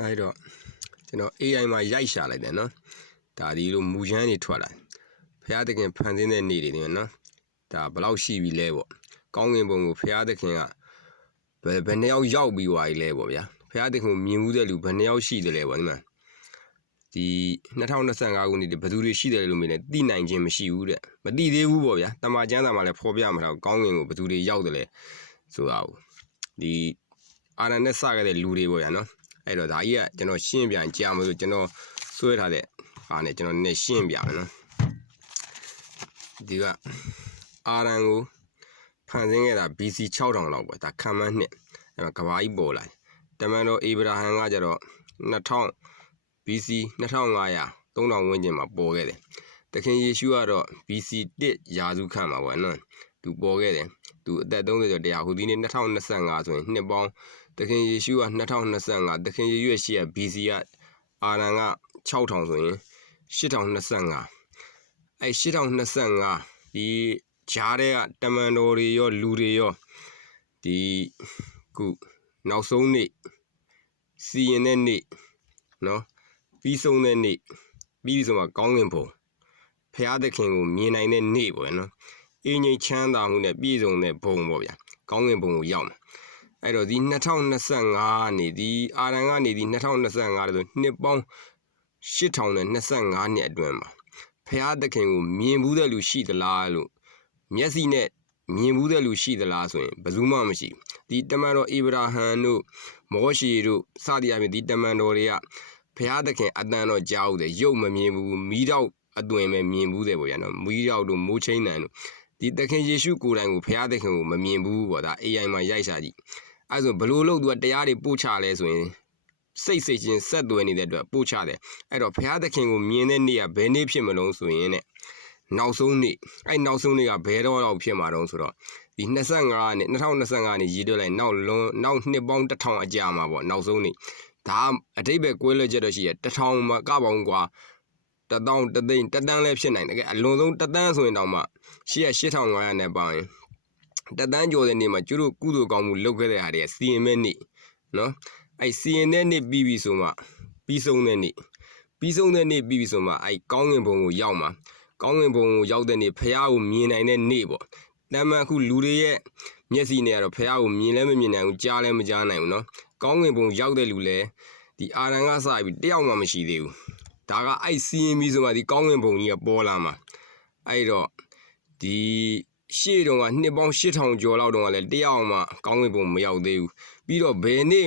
အဲ့တော့ကျွန်တော် AI မှာရိုက်ရှာလိုက်တယ်နော်ဒါဒီလိုမူရမ်းတွေထွက်လာဖျားသခင်ဖန်ဆင်းတဲ့နေ့တွေနော်ဒါဘယ်လောက်ရှိပြီလဲပေါ့ကောင်းကင်ဘုံကိုဖျားသခင်ကဘယ်နှစ်ယောက်ရောက်ပြီးသွားပြီလဲပေါ့ဗျာဖျားသခင်ကိုမြင်မှုတဲ့လူဘယ်နှစ်ယောက်ရှိတယ်လဲပေါ့ဒီမှာဒီ2025ခုနှစ်ဘယ်သူတွေရှိတယ်လို့မြင်လဲသိနိုင်ခြင်းမရှိဘူးတဲ့မသိသေးဘူးပေါ့ဗျာတမန်ကျမ်းစာမှာလည်းဖော်ပြမှာတော့ကောင်းကင်ကိုဘယ်သူတွေရောက်တယ်လဲဆိုတာကိုဒီအာရန်နဲ့စခဲ့တဲ့လူတွေပေါ့ဗျာနော်အဲ့တော့ဒါကြီးကကျွန်တော်ရှင်းပြန်ကြားမလို့ကျွန်တော်ဆွဲထားတဲ့ဟာနဲ့ကျွန်တော်နည်းရှင်းပြမယ်နော်ဒီကအာရန်ကိုဖန်ဆင်းခဲ့တာ BC 6000လောက်ပေါ့ဒါခံမှန်းနှစ်အဲ့မှာကဘာကြီးပေါ်လာတမန်တော်အေဗရာဟံကကျတော့2000 BC 2500 3000ဝန်းကျင်မှာပေါ်ခဲ့တယ်တခင်ယေရှုကတော့ BC 1ရာစုခန့်မှာပေါ့နော်သူပေါ်ခဲ့တယ်သူအသက်30ကျော်တရားဟိုဒီနေ့2025ဆိုရင်နှစ်ပေါင်းတခင်ယေရှုက2025တခင်ယေရှုရဲ့ရှေ့က BC ကအာရန်က6000ဆိုရင်8025အဲ့8025ဒီဂျားတဲ့ကတမန်တော်တွေရောလူတွေရောဒီခုနောက်ဆုံးနေ့စီရင်တဲ့နေ့နော်ပြီးဆုံးတဲ့နေ့ပြီးဆိုမှကောင်းကင်ဘုံဖျားသခင်ကိုမြင်နိုင်တဲ့နေ့ပေါ့နော်အင်းငိတ်ချမ်းသာမှုနဲ့ပြည့်စုံတဲ့ဘုံပေါ့ဗျာကောင်းကင်ဘုံကိုရောက်မှာအဲ့တော့ဒီ2025နေဒီအာရန်ကနေဒီ2025ဆိုနှစ်ပေါင်း8025နှစ်အတွင်းမှာဖျားသခင်ကိုမြင်ဘူးတဲ့လူရှိသလားလို့မျက်စိနဲ့မြင်ဘူးတဲ့လူရှိသလားဆိုရင်ဘယ်သူမှမရှိဒီတမန်တော်အေဗရာဟံတို့မောရှေတို့စသည်အပြင်ဒီတမန်တော်တွေကဖျားသခင်အတန်တော့ကြားဦးတယ်ရုပ်မမြင်ဘူးမီးတော့အသွင်ပဲမြင်ဘူးတယ်ပေါ့ဗျာနော်မီးတော့တို့မိုးချင်းတန်တို့ဒီသခင်ယေရှုကိုယ်တိုင်ကိုဖျားသခင်ကိုမမြင်ဘူးပေါ့ဒါ AI မှာရိုက်ရှာကြည့်အဲဆိုဘလို့လို့သူကတရားတွေပို့ချလဲဆိုရင်စိတ်ချင်းဆက်သွယ်နေတဲ့အတွက်ပို့ချတယ်အဲ့တော့ဘုရားသခင်ကိုမြင်တဲ့နေ့ကဘယ်နေ့ဖြစ်မလို့ဆိုရင်တဲ့နောက်ဆုံးနေ့အဲ့နောက်ဆုံးနေ့ကဘယ်တော့လောက်ဖြစ်မှာတော့ဆိုတော့ဒီ25နဲ့2025နဲ့ရည်တွက်လိုက်နောက်နှစ်ပေါင်း1000အကြာမှာပေါ့နောက်ဆုံးနေ့ဒါအတိတ်ပဲကွဲလွဲချက်တော့ရှိရ1000မှာကပေါင်းกว่า1000တသိန်းတန်းလည်းဖြစ်နိုင်တယ်အလွန်ဆုံးတန်းဆိုရင်တောင်မှရှေ့က8500နဲ့ပေါင်းရင်တန်းကျော်တဲ့နေ့မှာကျတို့ကုသိုလ်ကောင်းမှုလုပ်ခဲ့တဲ့ဟာတွေစီရင်မဲ့နေ့နော်အဲ့စီရင်တဲ့နေ့ပြီးပြီဆိုမှပြီးဆုံးတဲ့နေ့ပြီးပြီဆိုမှအဲ့ကောင်းကင်ဘုံကိုရောက်မှာကောင်းကင်ဘုံကိုရောက်တဲ့နေ့ဖះကိုမြင်နိုင်တဲ့နေ့ပေါ့တမန်အခုလူတွေရဲ့မျက်စိနဲ့ကတော့ဖះကိုမြင်လည်းမမြင်နိုင်ဘူးကြားလည်းမကြားနိုင်ဘူးနော်ကောင်းကင်ဘုံရောက်တဲ့လူလည်းဒီအာရန်ကစပြီးတယောက်မှမရှိသေးဘူးဒါကအဲ့စီရင်ပြီဆိုမှဒီကောင်းကင်ဘုံကြီးကပေါ်လာမှာအဲ့တော့ဒီရှေ့တုန်းကနှစ်ပေါင်း8000ကျော်လောက်တုန်းကလည်းတယောက်မှကောင်းကင်ဘုံမရောက်သေးဘူးပြီးတော့ဘယ်နေ့